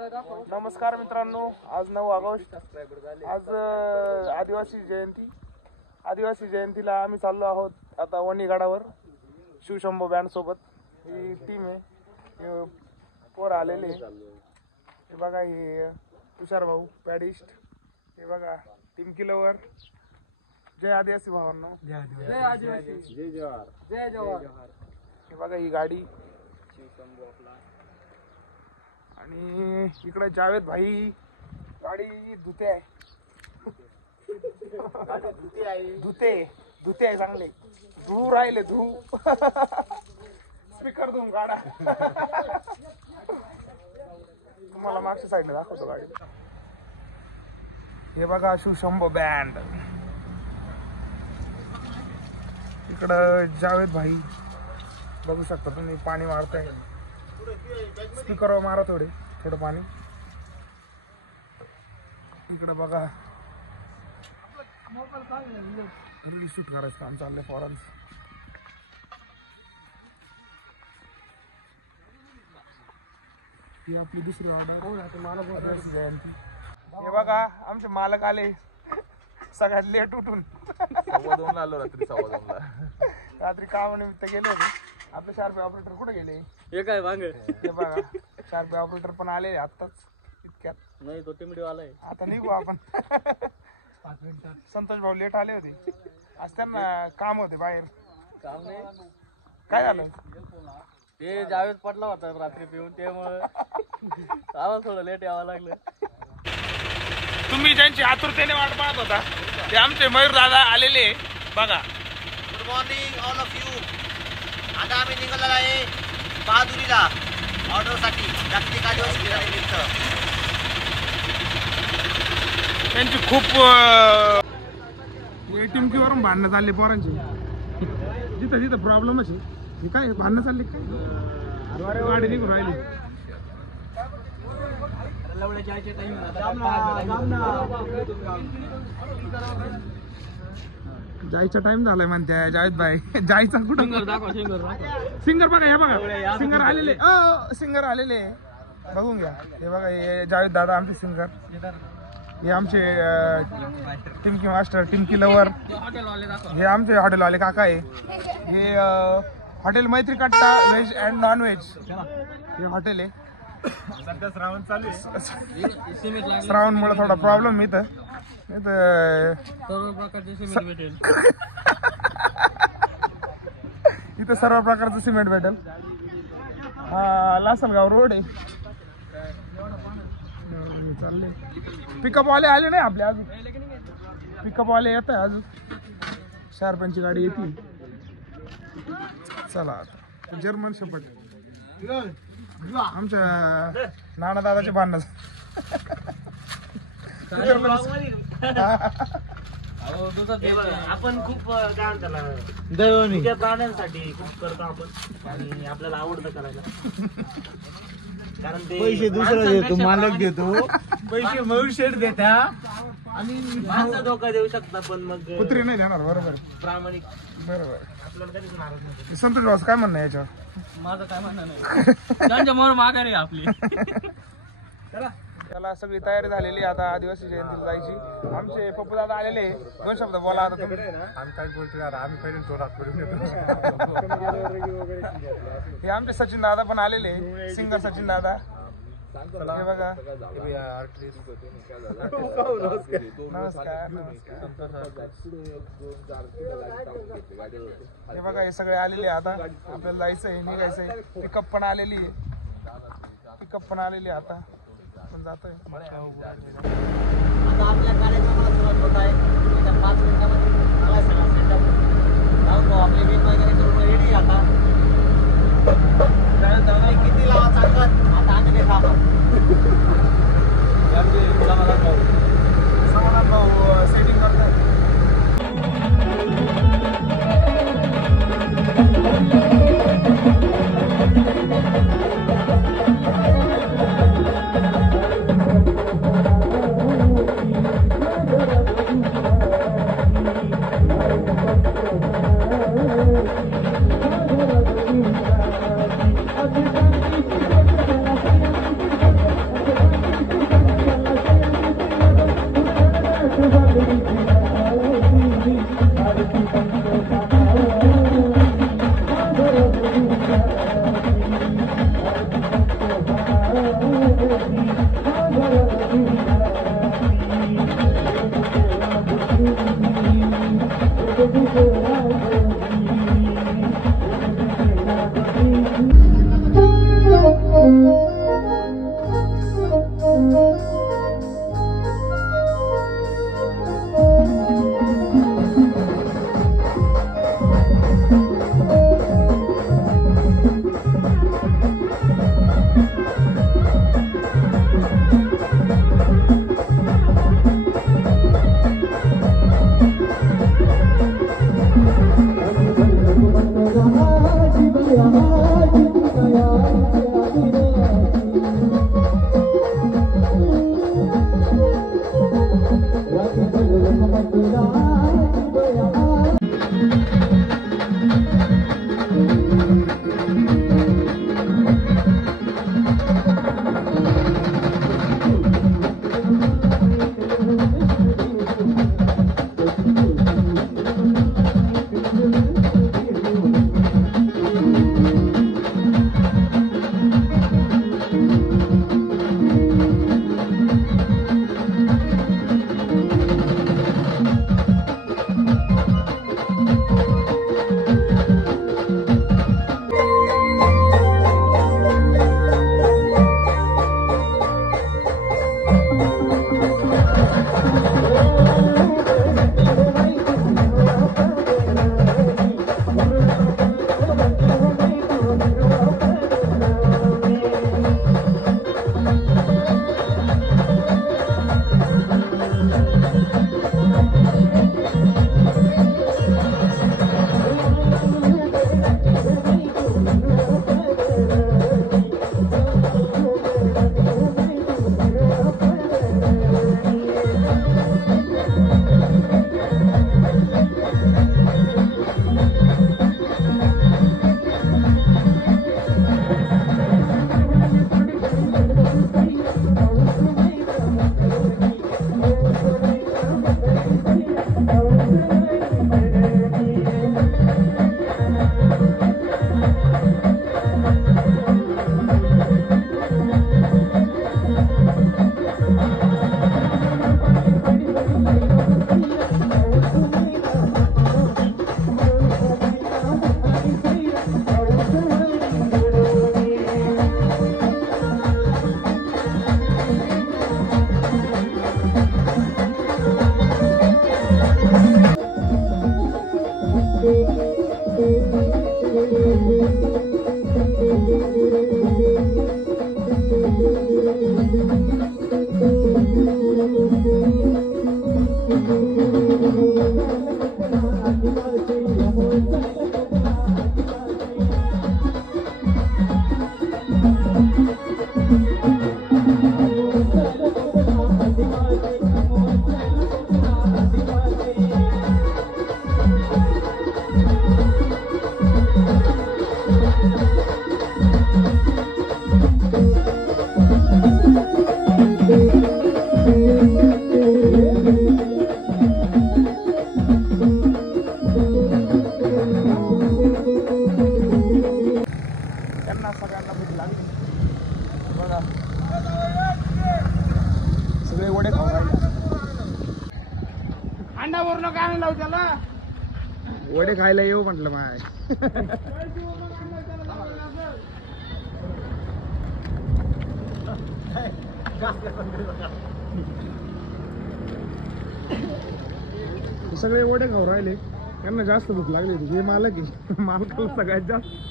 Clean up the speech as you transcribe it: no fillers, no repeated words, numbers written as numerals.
नमस्कार मित्रांनो, आज 9 ऑगस्ट, आज आदिवासी जयंतीला आम्ही चाललो आहोत आता वणीगडावर शिवशंभो बँड सोबत. ही टीम आहे, पोर आलेले. हे बघा, हे तुषार भाऊ पॅडिस्ट. हे बघा टीम किलोवर. जय आदिवासी भावांनो, जय आदिवासी, जय जवाहर, जय जवाहर. हे बघा ही गाडी शिवशंभो आपला. आणि इकडे जावेद भाई गाडी धुते आहे. धुते आहे चांगले, धू राहिले धू. स्पीकर धुवून गाडा. तुम्हाला मागच्या साईडला दाखवतो गाडी. हे बघा शिवशंभो बँड. इकडं जावेद भाई बघू शकता तुम्ही, पाणी मारताय. स्पीकरवर मारा थोडं पाणी. इकडे बघा रील शूट करायचं काम चाललंय फॉरन्स. ही आपली दुसरी ऑर्डर जयंती. हे बघा आमचे मालक आले सगळ्यात लेट उठून. 2:15 आलो रात्री. 2:15 रात्री कामानिमित्त गेले होते. आपले शार्पी ऑपरेटर कुठे गेले? हे काय वांग? हे बघा शार्पी ऑपरेटर पण आले आत्ताच इतक्यात. नाही तो टिमडी वाला आहे. आता निघू आपण. संतोष भाऊ लेट आले होते, आज त्यांना काम होते बाहेर. काम नाही, काय झालं? ते जावेद पडला होता रात्री पिऊन, त्यामुळे आम्हाला थोडं लेट यावं लागलं. तुम्ही ज्यांची आतुरतेने वाट पाहत होता ते आमचे मयूर दादा आलेले बघा. Good morning all of you. आता आम्ही निघालेलो आहे बहादुरीला ऑर्डरसाठी, जागतिक आदिवासी दिनानिमित्त. त्यांची खूप टिमकीवरून भांडणं चालले पोरांची. जिथं प्रॉब्लेमच आहे. हे काय भांडणं चालले काय? गाडी निघून राहिली. जायचा टाइम झालाय म्हणते जावेद भाई. जायचा कुठं? सिंगर बघा, हे बघा सिंगर आलेले. सिंगर आलेले बघून घ्या. हे बघा हे जावेद दादा आमचे सिंगर. हे आमचे टिमकी मास्टर, टिमकी लवर. हे आमचे हॉटेलवाले काका आहे. हे हॉटेल मैत्री कट्टा व्हेज अँड नॉन व्हेज हे हॉटेल आहे. सध्या श्रावण चालू आहे. श्रावणमुळे थोडा प्रॉब्लेम इथं. सर्व प्रकारचे सिमेंट भेटेल इथं, सर्व प्रकारचं सिमेंट भेटेल. हा लासलगाव रोड आहे. चालले पिकअप वाले आले नाही आपले अजून. पिकअप वाले येत आहे अजून. शार्पनची गाडी येते. चला आता जर्मन शेपर्ड आमच्या नाना दादाचे भांडण. आपण खूप काय म्हणतो प्राण्यांसाठी खूप करतो आपण, आणि आपल्याला आवडतं करायला. कारण ते पैसे दुसरा देतो, मालक देतो पैसे, मयूर शेठ देता. आणि माणसं धोका देऊ शकता, पण मग कुत्री नाही देणार. बरोबर प्रामाणिक बरोबर. आपल्याला कधीच नाराज नाही. संतोष भाऊ काय म्हणणं याच्यावर? माझं काय म्हणणं नाही. त्यांच्या मोर माघारी आपली. त्याला सगळी तयारी झालेली आता आदिवासी जयंतीला जायची. आमचे पप्पू दादा आलेले. 2 शब्द बोला आता तुम्ही. आम्ही काय बोलतो, आम्ही पहिले थोडा करून येतो. हे आमचे सचिन दादा पण आलेले, सिंगर सचिन दादा. हे बघा नमस्कार. हे बघा हे सगळे आलेले. आता आपल्याला जायचंय, निघायचंय. पिकअप पण आलेली आहे. आता आपण जातोय. आता आपल्या गाड्याचा मला सुरुवात होत आहे. 5 मिनिटामध्ये मला सगळा सेटअप लावतो. आपले वेट वगैरे करून रेडी. आता किती लावा सांगत, आता आम्ही नाही थांबत. समाधान भाऊ सेटिंग करतात. सगळे वडे खाऊन राहिले. अंडावरून काय लावू त्याला वडे खायला येऊ म्हटलं माय. सगळे वडे खाऊ राहिले. त्यांना जास्त भूक लागली होती. हे मालक आहे, मालकाला सगळ्यात जास्त